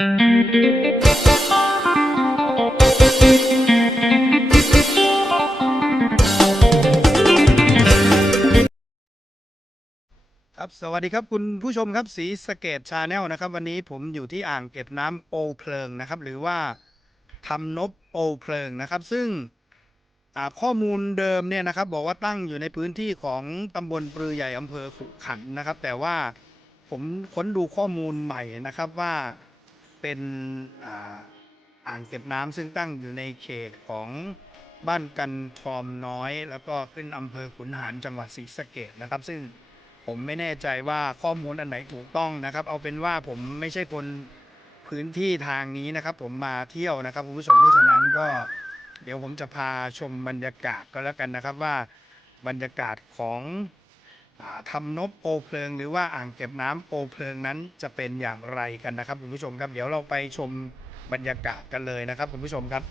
ครับสวัสดีครับคุณผู้ชมครับสีสเกตชาแนลนะครับ วันนี้ผมอยู่ที่อ่างเก็บน้ำโอเพลิงนะครับ หรือว่าทำนบโอเพลิงนะครับ ซึ่งข้อมูลเดิมเนี่ยนะครับ บอกว่าตั้งอยู่ในพื้นที่ของตำบลปรือใหญ่อำเภอขุขันธ์นะครับ แต่ว่าผมค้นดูข้อมูลใหม่นะครับว่า เป็นอ่าอ่างเก็บน้ำซึ่งตั้งอยู่ในเขตของบ้านกันทอมน้อย แล้วก็ขึ้นอำเภอขุนหารจังหวัดศรีสะเกดนะครับ ซึ่งผมไม่แน่ใจว่าข้อมูลอันไหนถูกต้องนะครับ เอาเป็นว่าผมไม่ใช่คนพื้นที่ทางนี้นะครับ ผมมาเที่ยวนะครับคุณผู้ชมเพราะฉะนั้นก็เดี๋ยวผมจะพาชมบรรยากาศก็แล้วกันนะครับว่าบรรยากาศของ อาทำนบโปเพลิง หรือว่าอ่างเก็บน้ำโปเพลิงนั้นจะเป็นอย่างไรกันนะครับคุณผู้ชมครับ เดี๋ยวเราไปชมบรรยากาศกันเลยนะครับคุณผู้ชมครับ